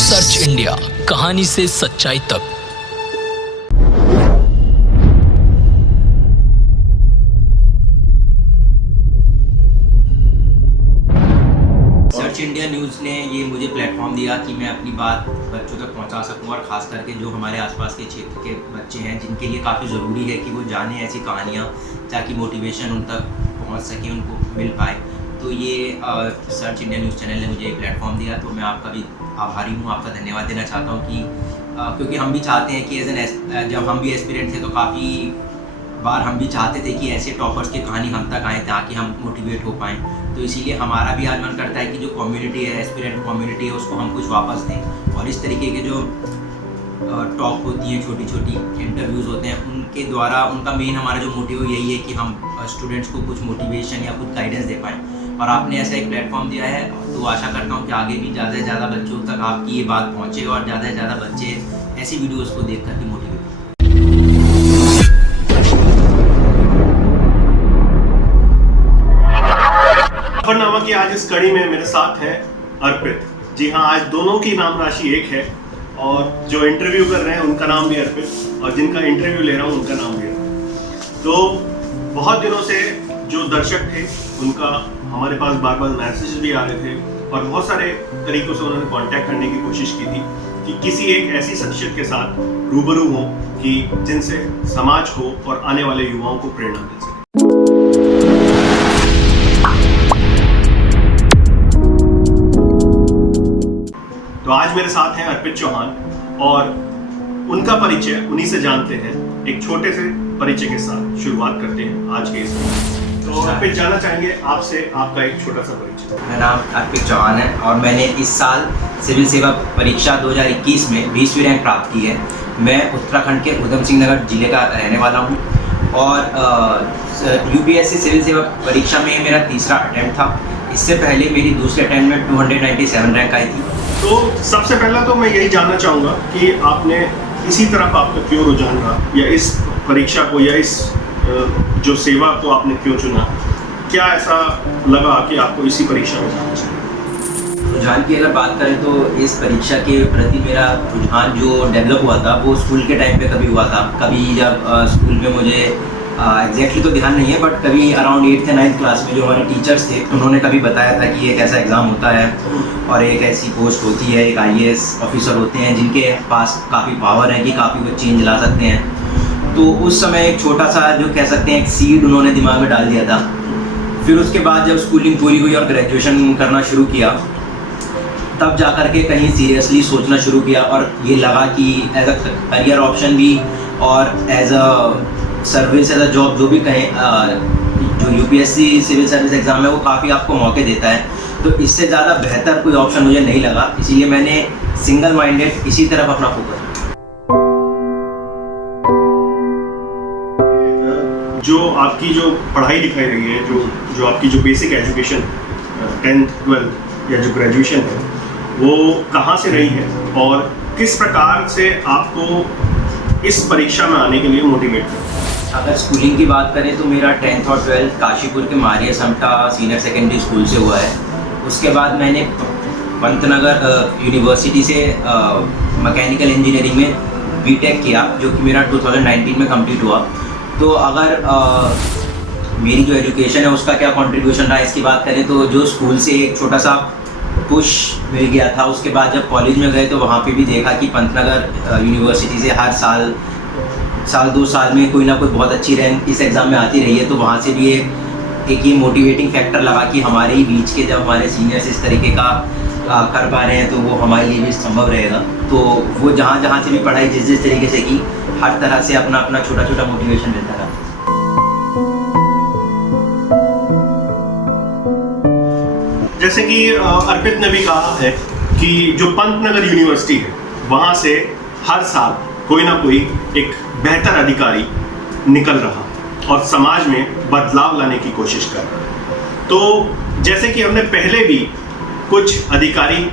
Search India, कहानी से सच्चाई तक। सर्च इंडिया न्यूज़ ने ये मुझे प्लेटफॉर्म दिया कि मैं अपनी बात बच्चों तक पहुंचा सकूं, और ख़ास करके जो हमारे आसपास के क्षेत्र के बच्चे हैं जिनके लिए काफ़ी ज़रूरी है कि वो जाने ऐसी कहानियाँ, ताकि मोटिवेशन उन तक पहुंच सके, उनको मिल पाए। तो ये सर्च इंडिया न्यूज़ चैनल ने मुझे एक प्लेटफॉर्म दिया, तो मैं आपका भी आभारी हूँ, आपका धन्यवाद देना चाहता हूँ कि क्योंकि हम भी चाहते हैं कि जब हम भी एस्पिरेंट थे तो काफ़ी बार हम भी चाहते थे कि ऐसे टॉपर्स की कहानी हम तक आए ताकि हम मोटिवेट हो पाएँ। तो इसीलिए हमारा भी आज मन करता है कि जो कम्युनिटी है, एस्पिरेंट कम्युनिटी है, उसको हम कुछ वापस दें, और इस तरीके के जो टॉक होती हैं, छोटी छोटी इंटरव्यूज़ होते हैं, उनके द्वारा उनका मेन हमारा जो मोटिव यही है कि हम स्टूडेंट्स को कुछ मोटिवेशन या कुछ गाइडेंस दे पाएँ। और आपने ऐसा एक प्लेटफॉर्म दिया है, तो आशा करता हूँ कि आगे भी ज़्यादा से ज़्यादा बच्चों तक आपकी ये बात पहुँचे और ज़्यादा से ज़्यादा बच्चे ऐसी वीडियोज़ को देख करके मोटिवेट। सफरनामा की आज इस कड़ी में मेरे साथ हैं अर्पित जी। हाँ, आज दोनों की नाम राशि एक है, और जो इंटरव्यू कर रहे हैं उनका नाम भी अर्पित, और जिनका इंटरव्यू ले रहा हूँ उनका नाम भी अर्पित। तो बहुत दिनों से जो दर्शक थे उनका हमारे पास बार बार मैसेज भी आ रहे थे, और बहुत सारे तरीकों से उन्होंने कांटेक्ट करने की कोशिश की थी कि किसी एक ऐसी शख्सियत के साथ रूबरू हो कि जिनसे समाज को और आने वाले युवाओं को प्रेरणा मिल सके। तो आज मेरे साथ हैं अर्पित चौहान, और उनका परिचय उन्हीं से जानते हैं। एक छोटे से परिचय के साथ शुरुआत करते हैं आज के इस। तो अर्पित, जानना चाहेंगे आपसे आपका एक छोटा सा परिचय। मेरा नाम अर्पित चौहान है, और मैंने इस साल सिविल सेवा परीक्षा 2021 में 20वीं रैंक प्राप्त की है। मैं उत्तराखंड के उधम सिंह नगर जिले का रहने वाला हूँ, और यूपीएससी सिविल सेवा परीक्षा में मेरा तीसरा अटेम्प्ट था। इससे पहले मेरी दूसरे अटेम्प्ट में 297 रैंक आई थी। तो सबसे पहला तो मैं यही जानना चाहूँगा कि आपने इसी तरफ आपका क्यों रुझान रहा, या इस परीक्षा को या इस जो सेवा को आपने क्यों चुना? क्या ऐसा लगा कि आपको इसी परीक्षा में जाना चाहिए? रुझान की अगर बात करें तो इस परीक्षा के प्रति मेरा रुझान जो डेवलप हुआ था वो स्कूल के टाइम पे कभी हुआ था। कभी जब स्कूल में मुझे एग्जैक्टली तो ध्यान नहीं है, बट कभी अराउंड 8th या 9th क्लास में जो हमारे टीचर्स थे उन्होंने कभी बताया था कि एक ऐसा एग्ज़ाम होता है और एक ऐसी पोस्ट होती है, एक IAS ऑफिसर होते हैं जिनके पास काफ़ी पावर है कि काफ़ी वो चेंज ला सकते हैं। तो उस समय एक छोटा सा जो कह सकते हैं एक सीड उन्होंने दिमाग में डाल दिया था। फिर उसके बाद जब स्कूलिंग पूरी हुई और ग्रेजुएशन करना शुरू किया, तब जा कर के कहीं सीरियसली सोचना शुरू किया, और ये लगा कि एज अ करियर ऑप्शन भी और as a service, as a job, जो भी कहें, जो यूपीएससी सिविल सर्विस एग्ज़ाम है वो काफ़ी आपको मौके देता है। तो इससे ज़्यादा बेहतर कोई ऑप्शन मुझे नहीं लगा, इसीलिए मैंने सिंगल माइंडेड इसी तरफ अपना फोकस। जो आपकी जो पढ़ाई लिखाई रही है, जो आपकी जो बेसिक एजुकेशन 10th 12th या जो ग्रेजुएशन है, वो कहाँ से रही है, और किस प्रकार से आपको इस परीक्षा में आने के लिए मोटिवेट किया? अगर स्कूलिंग की बात करें तो मेरा 10th और 12th काशीपुर के मारिया समटा सीनियर सेकेंडरी स्कूल से हुआ है। उसके बाद मैंने पंतनगर यूनिवर्सिटी से मैकेनिकल इंजीनियरिंग में बीटेक किया, जो कि मेरा 2019 में कंप्लीट हुआ। तो अगर मेरी जो एजुकेशन है उसका क्या कंट्रीब्यूशन रहा इसकी बात करें तो जो स्कूल से एक छोटा सा पुश मिल गया था। उसके बाद जब कॉलेज में गए तो वहाँ पे भी देखा कि पंतनगर यूनिवर्सिटी से हर साल 2 साल में कोई ना कोई बहुत अच्छी रैंक इस एग्ज़ाम में आती रही है। तो वहाँ से भी एक ये मोटिवेटिंग फैक्टर लगा कि हमारे ही बीच के जब हमारे सीनियर्स इस तरीके का कर पा रहे हैं तो वो हमारे लिए भी संभव रहेगा। तो वो जहाँ से भी पढ़ाई जिस तरीके से की, हर तरह से अपना छोटा छोटा मोटिवेशन मिलता रहा। जैसे कि अर्पित ने भी कहा है कि जो पंतनगर यूनिवर्सिटी है वहाँ से हर साल कोई ना कोई एक बेहतर अधिकारी निकल रहा और समाज में बदलाव लाने की कोशिश कर रहा है। तो जैसे कि हमने पहले भी कुछ अधिकारी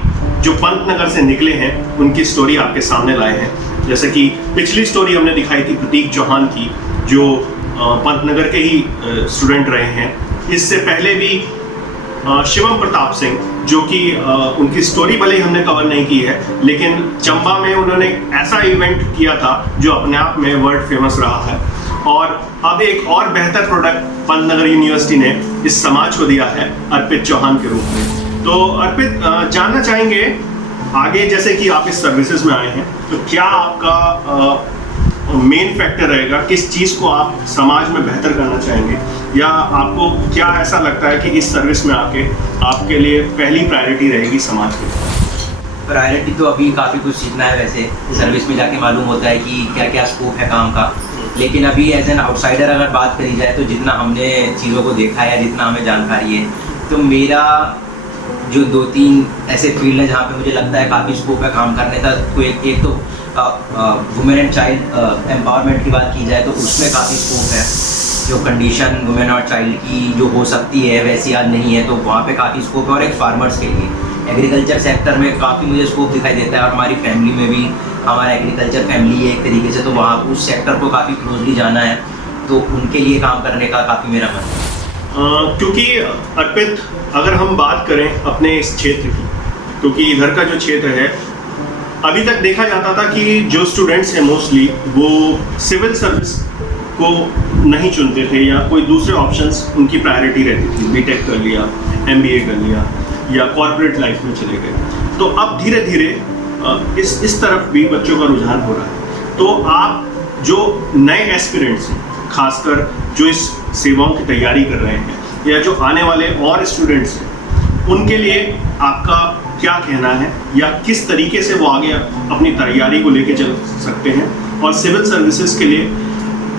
जो पंतनगर से निकले हैं उनकी स्टोरी आपके सामने लाए हैं। जैसे कि पिछली स्टोरी हमने दिखाई थी प्रतीक चौहान की, जो पंतनगर के ही स्टूडेंट रहे हैं। इससे पहले भी शिवम प्रताप सिंह जो कि उनकी स्टोरी भले ही हमने कवर नहीं की है, लेकिन चंबा में उन्होंने एक ऐसा इवेंट किया था जो अपने आप में वर्ल्ड फेमस रहा है। और अब एक और बेहतर प्रोडक्ट पंतनगर यूनिवर्सिटी ने इस समाज को दिया है अर्पित चौहान के रूप में। तो अर्पित, जानना चाहेंगे आगे, जैसे कि आप इस सर्विसेज में आए हैं, तो क्या आपका मेन फैक्टर रहेगा, किस चीज़ को आप समाज में बेहतर करना चाहेंगे, या आपको क्या ऐसा लगता है कि इस सर्विस में आके आपके लिए पहली प्रायोरिटी रहेगी समाज की? प्रायोरिटी तो अभी काफ़ी कुछ सीखना है, वैसे सर्विस में जाके मालूम होता है कि क्या क्या स्कोप है काम का। लेकिन अभी एज एन आउटसाइडर अगर बात करी जाए तो जितना हमने चीज़ों को देखा है, जितना हमें जानकारी है, तो मेरा जो 2-3 ऐसे फील्ड है जहाँ पे मुझे लगता है काफ़ी स्कोप है काम करने का। कोई एक तो वुमेन एंड चाइल्ड एम्पावरमेंट की बात की जाए तो उसमें काफ़ी स्कोप है। जो कंडीशन वुमेन और चाइल्ड की जो हो सकती है वैसी आज नहीं है, तो वहाँ पे काफ़ी स्कोप है। और एक फार्मर्स के लिए एग्रीकल्चर सेक्टर में काफ़ी मुझे स्कोप दिखाई देता है, और हमारी फैमिली में भी हमारा एग्रीकल्चर फैमिली है एक तरीके से, तो वहाँ उस सेक्टर को काफ़ी क्लोजली जाना है, तो उनके लिए काम करने का काफ़ी मेरा मन है। क्योंकि अर्पित, अगर हम बात करें अपने इस क्षेत्र की, क्योंकि इधर का जो क्षेत्र है, अभी तक देखा जाता था कि जो स्टूडेंट्स हैं मोस्टली वो सिविल सर्विस को नहीं चुनते थे, या कोई दूसरे ऑप्शंस उनकी प्रायोरिटी रहती थी। बीटेक कर लिया, एमबीए कर लिया, या कॉर्पोरेट लाइफ में चले गए। तो अब धीरे धीरे इस तरफ भी बच्चों का रुझान हो रहा है। तो आप जो नए एस्पिरेंट्स हैं, खासकर जो इस सेवाओं की तैयारी कर रहे हैं, या जो आने वाले और स्टूडेंट्स हैं, उनके लिए आपका क्या कहना है, या किस तरीके से वो आगे अपनी तैयारी को लेके चल सकते हैं, और सिविल सर्विसेज के लिए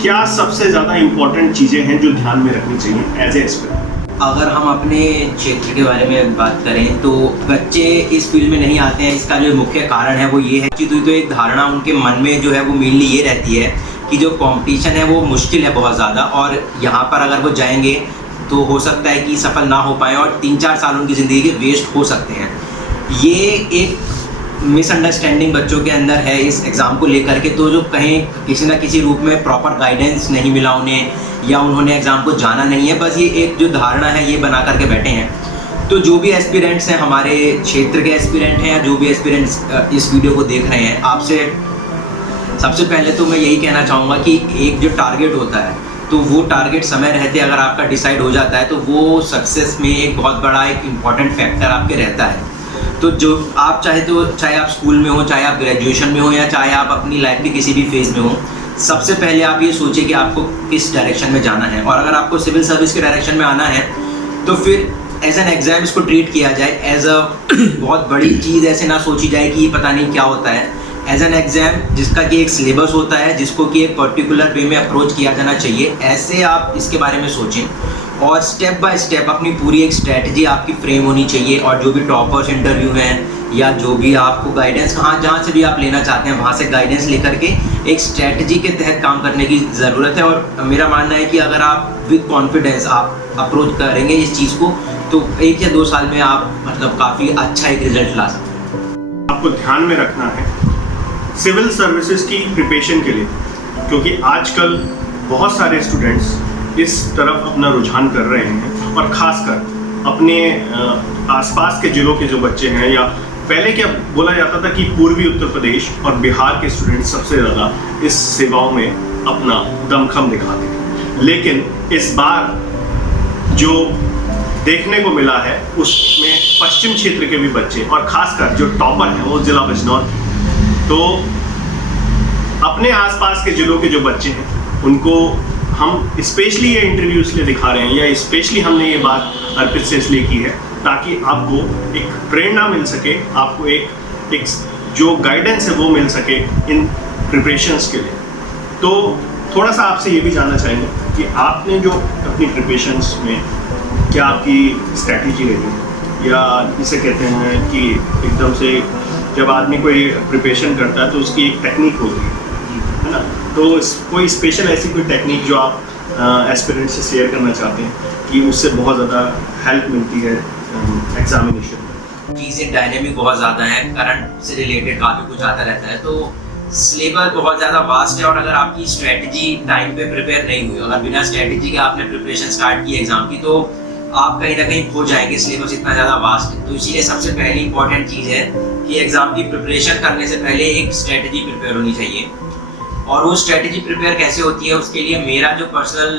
क्या सबसे ज़्यादा इम्पोर्टेंट चीज़ें हैं जो ध्यान में रखनी चाहिए एज ए एस्पिरेंट? अगर हम अपने क्षेत्र के बारे में बात करें तो बच्चे इस फील्ड में नहीं आते हैं, इसका जो मुख्य कारण है वो ये है कि तो एक धारणा उनके मन में जो है वो मेनली ये रहती है कि जो कंपटीशन है वो मुश्किल है बहुत ज़्यादा, और यहाँ पर अगर वो जाएंगे तो हो सकता है कि सफल ना हो पाए और 3-4 साल उनकी ज़िंदगी के वेस्ट हो सकते हैं। ये एक मिसअंडरस्टैंडिंग बच्चों के अंदर है इस एग्ज़ाम को लेकर के, तो जो कहीं किसी ना किसी रूप में प्रॉपर गाइडेंस नहीं मिला उन्हें, या उन्होंने एग्ज़ाम को जाना नहीं है, बस ये एक जो धारणा है ये बना करके बैठे हैं। तो जो भी एस्पिरेंट्स हैं, हमारे क्षेत्र के एस्पिरेंट हैं, या जो भी एस्पिरेंट्स इस वीडियो को देख रहे हैं, आपसे सबसे पहले तो मैं यही कहना चाहूँगा कि एक जो टारगेट होता है, तो वो टारगेट समय रहते अगर आपका डिसाइड हो जाता है तो वो सक्सेस में एक बहुत बड़ा एक इम्पॉर्टेंट फैक्टर आपके रहता है। तो जो आप चाहे आप स्कूल में हो, चाहे आप ग्रेजुएशन में हो, या चाहे आप अपनी लाइफ के किसी भी फेज़ में हो, सबसे पहले आप ये सोचिए कि आपको किस डायरेक्शन में जाना है। और अगर आपको सिविल सर्विस के डायरेक्शन में आना है तो फिर एज एन एग्ज़ाम इसको ट्रीट किया जाए, एज अ बहुत बड़ी चीज़ ऐसे ना सोची जाए कि पता नहीं क्या होता है। एज एन एग्ज़ाम जिसका कि एक सिलेबस होता है, जिसको कि एक पर्टिकुलर वे में अप्रोच किया जाना चाहिए, ऐसे आप इसके बारे में सोचें, और स्टेप बाय स्टेप अपनी पूरी एक स्ट्रैटेजी आपकी फ्रेम होनी चाहिए। और जो भी टॉपर्स इंटरव्यू हैं, या जो भी आपको गाइडेंस जहाँ से भी आप लेना चाहते हैं, वहाँ से गाइडेंस लेकर के एक स्ट्रैटेजी के तहत काम करने की ज़रूरत है। और मेरा मानना है कि अगर आप विद कॉन्फिडेंस आप अप्रोच करेंगे इस चीज़ को, तो 1 या 2 साल में आप मतलब काफ़ी अच्छा एक रिजल्ट ला सकते हैं। आपको ध्यान में रखना है सिविल सर्विसेज की प्रिपरेशन के लिए, क्योंकि आजकल बहुत सारे स्टूडेंट्स इस तरफ अपना रुझान कर रहे हैं, और ख़ासकर अपने आसपास के ज़िलों के जो बच्चे हैं, या पहले क्या बोला जाता था कि पूर्वी उत्तर प्रदेश और बिहार के स्टूडेंट्स सबसे ज़्यादा इस सेवाओं में अपना दमखम दिखाते हैं। लेकिन इस बार जो देखने को मिला है उसमें पश्चिम क्षेत्र के भी बच्चे, और ख़ासकर जो टॉपर हैं वो ज़िला बिजनौर, तो अपने आसपास के ज़िलों के जो बच्चे हैं उनको हम स्पेशली ये इंटरव्यू इसलिए दिखा रहे हैं, या स्पेशली हमने ये बात अर्पित से इसलिए की है ताकि आपको एक प्रेरणा मिल सके, आपको एक जो गाइडेंस है वो मिल सके इन प्रिपरेशंस के लिए। तो थोड़ा सा आपसे ये भी जानना चाहेंगे कि आपने जो अपनी प्रिपरेशंस में क्या आपकी स्ट्रैटेजी रही है, या इसे कहते हैं कि एकदम से जब आदमी कोई प्रिपरेशन करता है तो उसकी एक टेक्निक होती है ना, तो कोई स्पेशल ऐसी कोई टेक्निक जो आप एस्पिरेंट से शेयर करना चाहते हैं कि उससे बहुत ज़्यादा हेल्प मिलती है एग्जामिनेशन में? चीज़ें डायनेमिक बहुत ज़्यादा है, करंट से रिलेटेड काफ़ी कुछ आता रहता है, तो सिलेबस बहुत ज़्यादा वास्ट है। और अगर आपकी स्ट्रेटजी टाइम पे प्रिपेयर नहीं हुई, अगर बिना स्ट्रेटजी के आपने प्रिपरेशन स्टार्ट की एग्ज़ाम की, तो आप कहीं ना कहीं खो जाएंगे, सिलेबस इतना ज़्यादा वास्ट है। तो इसीलिए सबसे पहली इंपॉर्टेंट चीज़ है कि एग्ज़ाम की प्रिपरेशन करने से पहले एक स्ट्रेटजी प्रिपेयर होनी चाहिए। और वो स्ट्रेटजी प्रिपेयर कैसे होती है, उसके लिए मेरा जो पर्सनल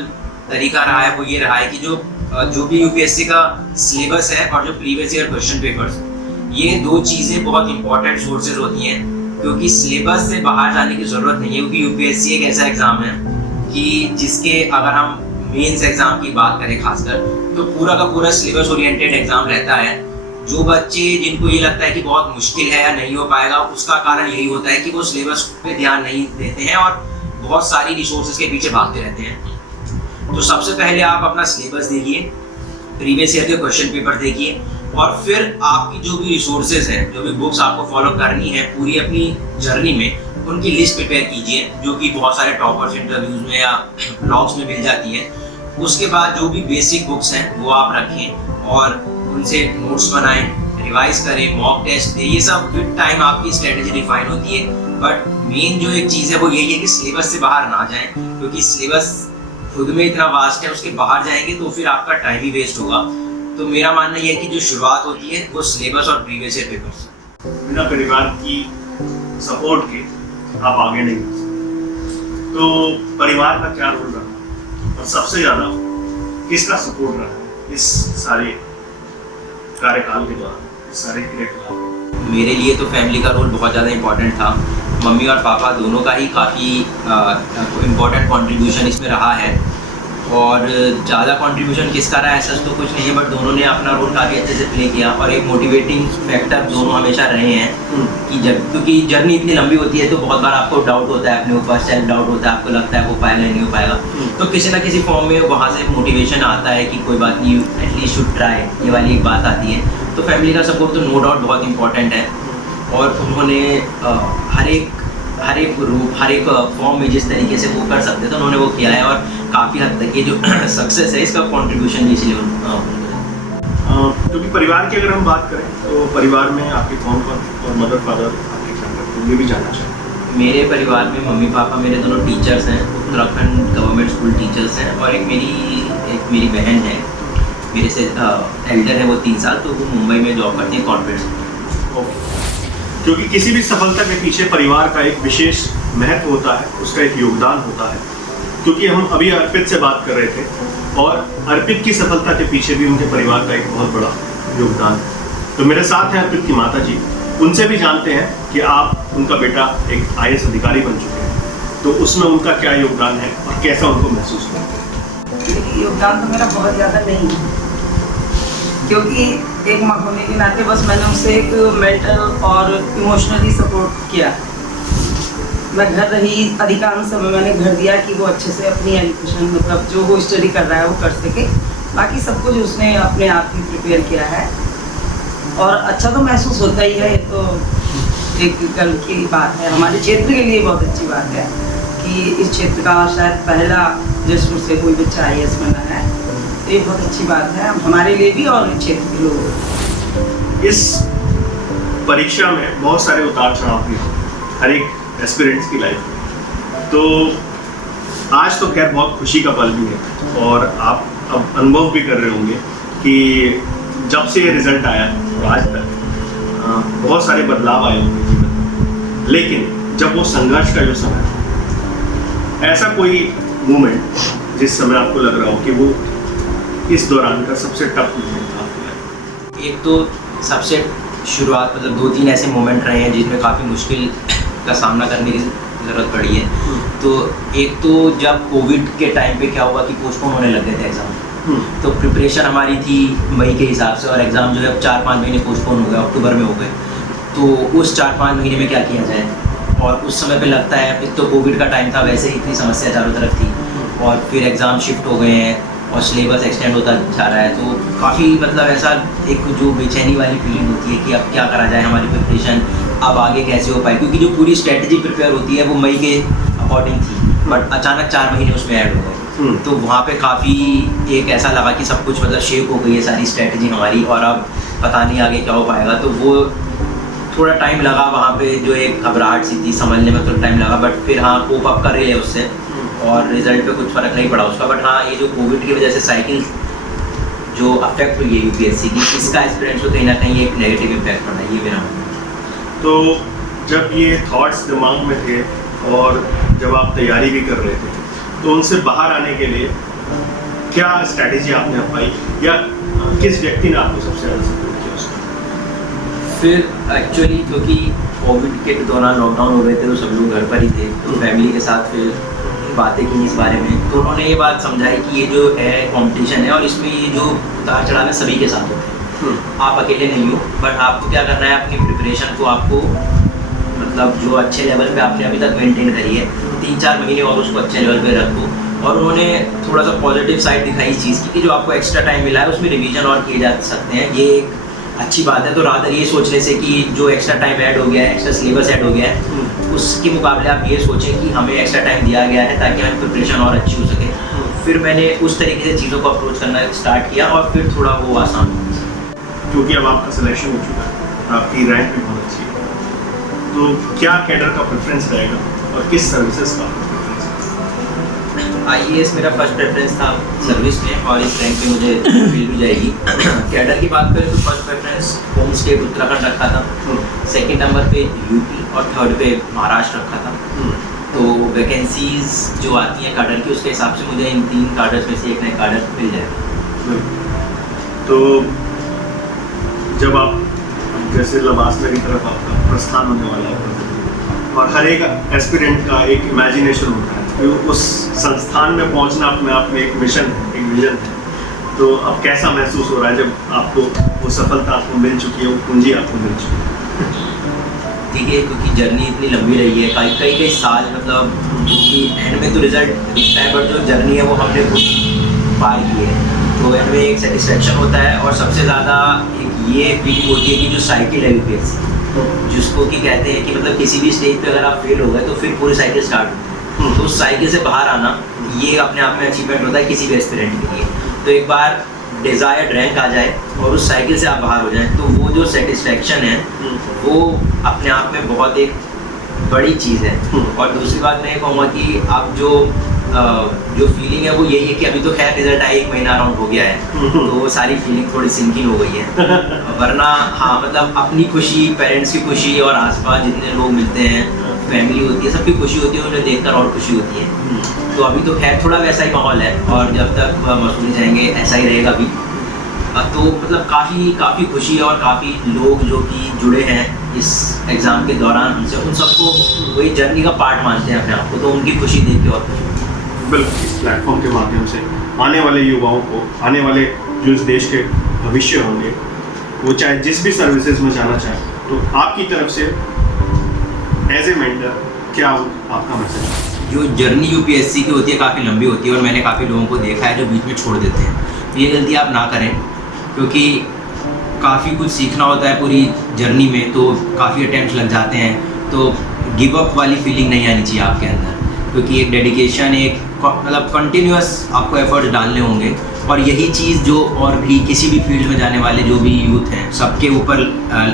तरीका रहा है वो ये रहा है कि जो भी यूपीएससी का सिलेबस है और जो प्रीवियस ईयर क्वेश्चन पेपर्स, ये दो चीज़ें बहुत इंपॉर्टेंट सोर्सेज होती हैं, क्योंकि सिलेबस से बाहर जाने की ज़रूरत नहीं है। क्योंकि यूपीएससी एक ऐसा एग्ज़ाम है कि जिसके अगर हम मेंस एग्ज़ाम की बात करें खासकर, तो पूरा का पूरा सिलेबस ओरिएंटेड एग्ज़ाम रहता है। जो बच्चे जिनको ये लगता है कि बहुत मुश्किल है या नहीं हो पाएगा, उसका कारण यही होता है कि वो सिलेबस पे ध्यान नहीं देते हैं और बहुत सारी रिसोर्सेज के पीछे भागते रहते हैं। तो सबसे पहले आप अपना सिलेबस देखिए, प्रीवियस ईयर के क्वेश्चन पेपर देखिए, और फिर आपकी जो भी रिसोर्सेज हैं, जो भी बुक्स आपको फॉलो करनी है पूरी अपनी जर्नी में, उनकी लिस्ट प्रिपेयर कीजिए, जो कि बहुत सारे टॉपर्स इंटरव्यूज में या ब्लॉग्स में मिल जाती है। उसके बाद जो भी बेसिक बुक्स हैं वो आप रखें और उनसे नोट्स बनाएं, रिवाइज करें, मॉक टेस्ट दें। ये सब विद टाइम आपकी स्ट्रेटजी डिफाइन होती है। बट मेन जो एक चीज़ है वो यही है कि सिलेबस से बाहर ना जाएं, क्योंकि सिलेबस खुद में इतना वास्ट है, उसके बाहर जाएंगे तो फिर आपका टाइम ही वेस्ट होगा। तो मेरा मानना यह है कि जो शुरुआत होती है वो सिलेबस और प्रीवियस ईयर पेपर से। बिना परिवार की सपोर्ट के आप आगे नहीं बढ़ सकते। तो परिवार का क्या रोल रहा और सबसे ज्यादा किसका सपोर्ट रहा इस सारे कार्यकाल के दौरान, इस सारे क्रियाकलाप? मेरे लिए तो फैमिली का रोल बहुत ज़्यादा इम्पोर्टेंट था। मम्मी और पापा दोनों का ही काफ़ी इम्पोर्टेंट कंट्रीब्यूशन इसमें रहा है। और ज़्यादा कंट्रीब्यूशन किसका रहा है ऐसा तो कुछ नहीं है, बट दोनों ने अपना रोल काफ़ी अच्छे से प्ले किया। और एक मोटिवेटिंग फैक्टर दोनों हमेशा रहे हैं कि क्योंकि जर्नी इतनी लंबी होती है तो बहुत बार आपको डाउट होता है, अपने ऊपर सेल्फ डाउट होता है, आपको लगता है हो पाएगा नहीं हो पाएगा, तो किसी ना किसी फॉर्म में वहाँ से मोटिवेशन आता है कि कोई बात नहीं, एटलीस्ट शुड ट्राई, ये वाली एक बात आती है। तो फैमिली का सपोर्ट तो नो डाउट बहुत इंपॉर्टेंट है। और उन्होंने हर एक रूप, हर एक फॉर्म में जिस तरीके से वो कर सकते थे उन्होंने वो किया है। और काफ़ी हद तक ये जो सक्सेस है इसका कंट्रीब्यूशन भी इसलिए क्योंकि परिवार की अगर हम बात करें तो परिवार में आपके कौन कौन और मदर फादर आपके क्या करते हैं, ये भी जानना चाहिए। मेरे परिवार में मम्मी पापा मेरे दोनों टीचर्स हैं, उत्तराखंड गवर्नमेंट स्कूल टीचर्स हैं। और एक मेरी बहन है, मेरे से एल्डर है, वो 3 साल, तो वो मुंबई में जॉब करती है कॉर्पोरेट। क्योंकि किसी भी सफलता के पीछे परिवार का एक विशेष महत्व होता है, उसका एक योगदान होता है। क्योंकि हम अभी अर्पित से बात कर रहे थे और अर्पित की सफलता के पीछे भी उनके परिवार का एक बहुत बड़ा योगदान है। तो मेरे साथ हैं अर्पित की माता जी, उनसे भी जानते हैं कि आप, उनका बेटा एक IAS अधिकारी बन चुके हैं, तो उसमें उनका क्या योगदान है और कैसा उनको महसूस होता है? योगदान तो मेरा बहुत ज़्यादा नहीं है, क्योंकि एक माँ होने के नाते बस मैंने उसे एक मेंटल और इमोशनली सपोर्ट किया। मैं घर रही, अधिकांश समय मैंने घर दिया कि वो अच्छे से अपनी एजुकेशन, मतलब जो वो स्टडी कर रहा है वो कर सके। बाकी सब कुछ उसने अपने आप ही प्रिपेयर किया है और अच्छा तो महसूस होता ही है। ये तो एक गर्व की बात है, हमारे क्षेत्र के लिए बहुत अच्छी बात है कि इस क्षेत्र का शायद पहला जयपुर से कोई बच्चा IAS बना है। ये बहुत अच्छी बात है हमारे लिए भी और क्षेत्र के लोगों। इस परीक्षा में बहुत सारे उतार चढ़ाव भी होते हैं हर एक एस्पिरेंट्स की लाइफ में। तो आज तो खैर बहुत खुशी का पल भी है और आप अब अनुभव भी कर रहे होंगे कि जब से ये रिजल्ट आया तो आज तक बहुत सारे बदलाव आए होंगे जीवन में। लेकिन जब वो संघर्ष का जो समय था, ऐसा कोई मोमेंट जिस समय आपको लग रहा हो कि वो इस दौरान का सबसे टफ मोमेंट था? एक तो सबसे शुरुआत, मतलब 2-3 ऐसे मोमेंट रहे हैं जिसमें काफ़ी मुश्किल का सामना करने की ज़रूरत पड़ी है। तो एक तो जब कोविड के टाइम पे क्या हुआ कि पोस्टपोन होने लग गए थे एग्ज़ाम, तो प्रिपरेशन हमारी थी मई के हिसाब से और एग्ज़ाम जो है 4-5 महीने पोस्टपोन हो गए, अक्टूबर में हो गए। तो उस 4-5 महीने में क्या किया जाए, और उस समय पे लगता है, एक तो कोविड का टाइम था, वैसे ही इतनी समस्या चारों तरफ थी, और फिर एग्ज़ाम शिफ्ट हो गए हैं और सिलेबस एक्सटेंड होता जा रहा है। तो काफ़ी मतलब ऐसा एक जो बेचैनी वाली फीलिंग होती है कि अब क्या करा जाए, हमारी प्रिपरेशन अब आगे कैसे हो पाए, क्योंकि जो पूरी स्ट्रेटजी प्रिपेयर होती है वो मई के अकॉर्डिंग थी, बट अचानक 4 महीने उसमें ऐड हो गए। तो वहाँ पे काफ़ी एक ऐसा लगा कि सब कुछ मतलब शेक हो गई है सारी स्ट्रेटजी हमारी, और अब पता नहीं आगे क्या हो पाएगा। तो वो थोड़ा टाइम लगा वहाँ पे, जो एक घबराहट सी थी संभलने में थोड़ा टाइम लगा, बट फिर हाँ कोप अप कर रही है उससे और रिजल्ट पे कुछ फ़र्क नहीं पड़ा उसका। बट हाँ, ये जो कोविड की वजह से साइकिल जो अफेक्ट हुई है यूपीएससी की, इसका स्टूडेंट्स को कहीं ना कहीं एक नेगेटिव इम्पैक्ट पड़ा है, ये मेरा मानना है। तो जब ये थॉट्स दिमाग में थे और जब आप तैयारी भी कर रहे थे, तो उनसे बाहर आने के लिए क्या स्ट्रैटेजी आपने अपनाई या किस व्यक्ति ने आपको सबसे ज़्यादा सपोर्ट किया उसमें? फिर एक्चुअली क्योंकि कोविड के दौरान लॉकडाउन हो गए थे तो सब लोग घर पर ही थे, तो फैमिली के साथ फिर बातें की इस बारे में, तो उन्होंने ये बात समझाई कि ये जो है कंपटीशन है और इसमें ये जो उतार चढ़ाव है सभी के साथ होते हैं, आप अकेले नहीं हो, बट आपको क्या करना है, अपनी प्रिपरेशन को आपको मतलब जो अच्छे लेवल पे आपने अभी तक मेंटेन करी है 3-4 महीने और उसको अच्छे लेवल पे रखो। और उन्होंने थोड़ा सा पॉजिटिव साइड दिखाई इस चीज़ की कि जो आपको एक्स्ट्रा टाइम मिला है उसमें रिवीजन और किए जा सकते हैं, ये एक अच्छी बात है। तो रादर ये सोचने से कि जो एक्स्ट्रा टाइम ऐड हो गया है, एक्स्ट्रा सिलेबस ऐड हो गया है, उसके मुकाबले आप ये सोचें कि हमें एक्स्ट्रा टाइम दिया गया है ताकि हमारी प्रिपरेशन और अच्छी हो सके। फिर मैंने उस तरीके से चीज़ों को अप्रोच करना स्टार्ट किया और फिर थोड़ा वो आसान हो गया। क्योंकि अब आपका सिलेक्शन हो चुका है, आपकी रैंक भी बहुत अच्छी है, तो क्या कैडर का प्रेफरेंस रहेगा और किस सर्विसेज का प्रेफरेंस? IAS मेरा फर्स्ट प्रेफरेंस था सर्विस में और इस रैंक पे मुझे मिल भी जाएगी। कैडर की बात करें तो first preference home state Uttarakhand रखा था, सेकंड नंबर पे यूपी और थर्ड पे महाराष्ट्र रखा था। तो वैकेंसीज जो आती हैं कैडर की उसके हिसाब से मुझे इन 3 कैडर्स में से एक नया कैडर मिल जाएगा। तो जब आप जैसे लबासना की तरफ आपका प्रस्थान होने वाला है और हर एक एस्पिरेंट का एक इमेजिनेशन होता है, तो उस संस्थान में पहुंचना अपने आप में एक मिशन है, एक विजन है, तो अब कैसा महसूस हो रहा है जब आपको वो सफलता आपको मिल चुकी है, वो पूंजी आपको मिल चुकी है? ठीक है, क्योंकि जर्नी इतनी लंबी रही है, कई साल, मतलब क्योंकि एंड में तो रिजल्ट दिखता है बट जो जर्नी है वो हमने खुद पार की है, तो एंड में एक सेटिस्फेक्शन होता है। और सबसे ज़्यादा एक ये फीलिंग होती है कि जो साइकिल है यूपीएससी, जिसको कि कहते हैं कि मतलब किसी भी स्टेज पे अगर आप फेल हो गए तो फिर पूरी साइकिल स्टार्ट होती है, तो उस साइकिल से बाहर आना ये अपने आप में अचीवमेंट होता है किसी भी एस्पिरेंट के लिए। तो एक बार डिज़ायर्ड रैंक आ जाए और उस साइकिल से आप बाहर हो जाएं तो वो जो सेटिस्फेक्शन है वो अपने आप में बहुत एक बड़ी चीज़ है। और दूसरी बात मैं ये कहूँगा कि आप जो फीलिंग है वो यही है कि अभी तो खैर रिजल्ट आया 1 महीना अराउंड हो गया है, तो वो सारी फीलिंग थोड़ी सिंकिंग हो गई है। वरना हाँ, मतलब अपनी खुशी, पेरेंट्स की खुशी और आसपास जितने लोग मिलते हैं, फैमिली होती है, सबकी खुशी होती है, उन्हें देखकर और खुशी होती है। तो अभी तो खैर थोड़ा वैसा ही माहौल है और जब तक मसूरी जाएंगे ऐसा ही रहेगा अभी। तो मतलब काफ़ी खुशी है और काफ़ी लोग जो कि जुड़े हैं इस एग्ज़ाम के दौरान हमसे, उन सबको वही जर्नी का पार्ट मानते हैं अपने आप को, तो उनकी खुशी देख के और खुशी। बिल्कुल, इस प्लेटफॉर्म के माध्यम से आने वाले युवाओं को, आने वाले जो इस देश के भविष्य होंगे, वो चाहे जिस भी सर्विसेज में जाना चाहे, तो आपकी तरफ से एज ए मेंटर क्या आपका मैसेज है? जो जर्नी यूपीएससी की होती है काफ़ी लंबी होती है और मैंने काफ़ी लोगों को देखा है जो बीच में छोड़ देते हैं, तो ये गलती आप ना करें, क्योंकि काफ़ी कुछ सीखना होता है पूरी जर्नी में, तो काफ़ी अटेम्प्ट्स लग जाते हैं, तो गिव अप वाली फीलिंग नहीं आनी चाहिए आपके अंदर, क्योंकि एक डेडिकेशन, एक मतलब कंटिन्यूअस आपको एफर्ट्स डालने होंगे। और यही चीज़ जो और भी किसी भी फील्ड में जाने वाले जो भी यूथ हैं सबके ऊपर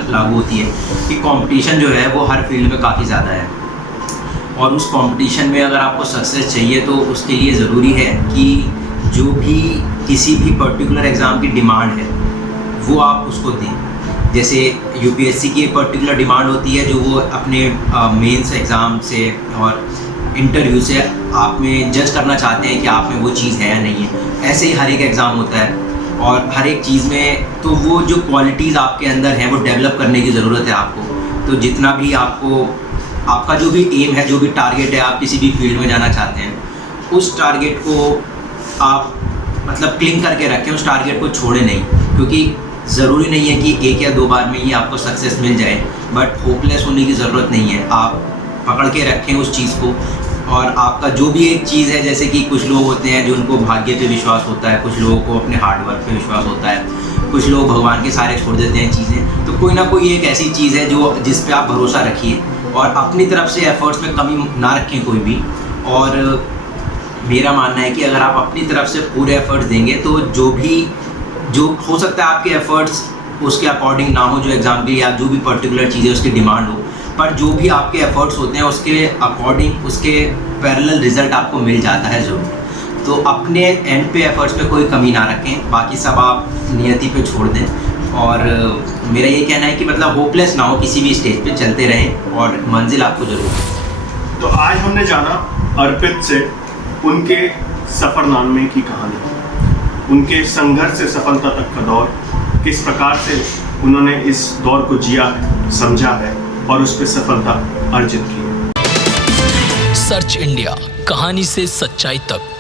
लागू होती है कि कंपटीशन जो है वो हर फील्ड में काफ़ी ज़्यादा है, और उस कंपटीशन में अगर आपको सक्सेस चाहिए तो उसके लिए ज़रूरी है कि जो भी किसी भी पर्टिकुलर एग्ज़ाम की डिमांड है वो आप उसको दें। जैसे यूपीएससी की एक पर्टिकुलर डिमांड होती है जो वो अपने मेंस एग्ज़ाम से और इंटरव्यू से आप में जज करना चाहते हैं कि आप में वो चीज़ है या नहीं है। ऐसे ही हर एक एग्ज़ाम होता है और हर एक चीज़ में तो वो जो क्वालिटीज़ आपके अंदर हैं वो डेवलप करने की ज़रूरत है आपको। तो जितना भी आपका जो भी एम है, जो भी टारगेट है, आप किसी भी फील्ड में जाना चाहते हैं, उस टारगेट को आप मतलब क्लिंग करके रखें, उस टारगेट को छोड़े नहीं, क्योंकि ज़रूरी नहीं है कि 1 या 2 बार में ही आपको सक्सेस मिल जाए, बट होपलेस होने की ज़रूरत नहीं है। आप पकड़ के रखें उस चीज़ को, और आपका जो भी एक चीज़ है, जैसे कि कुछ लोग होते हैं जो उनको भाग्य पे विश्वास होता है, कुछ लोगों को अपने हार्डवर्क पे विश्वास होता है, कुछ लोग भगवान के सहारे छोड़ देते हैं चीज़ें, तो कोई ना कोई एक ऐसी चीज़ है जो जिस पे आप भरोसा रखिए और अपनी तरफ से एफ़र्ट्स में कमी ना रखें कोई भी। और मेरा मानना है कि अगर आप अपनी तरफ से पूरे एफ़र्ट्स देंगे तो जो हो सकता है आपके एफ़र्ट्स उसके अकॉर्डिंग ना हो, जो एग्ज़ाम की या जो भी पर्टिकुलर चीज़ है उसकी डिमांड हो, पर जो भी आपके एफ़र्ट्स होते हैं उसके अकॉर्डिंग उसके पैरेलल रिज़ल्ट आपको मिल जाता है ज़रूर। तो अपने एंड पे एफर्ट्स पे कोई कमी ना रखें, बाकी सब आप नियति पे छोड़ दें। और मेरा ये कहना है कि मतलब होपलेस ना हो, किसी भी स्टेज पे चलते रहें और मंजिल आपको जरूर है। तो आज हमने जाना अर्पित से उनके सफ़रनामे की कहानी, उनके संघर्ष से सफलता तक का दौर, किस प्रकार से उन्होंने इस दौर को जिया है, समझा है और उस पर सफलता अर्जित की है। सर्च इंडिया, कहानी से सच्चाई तक।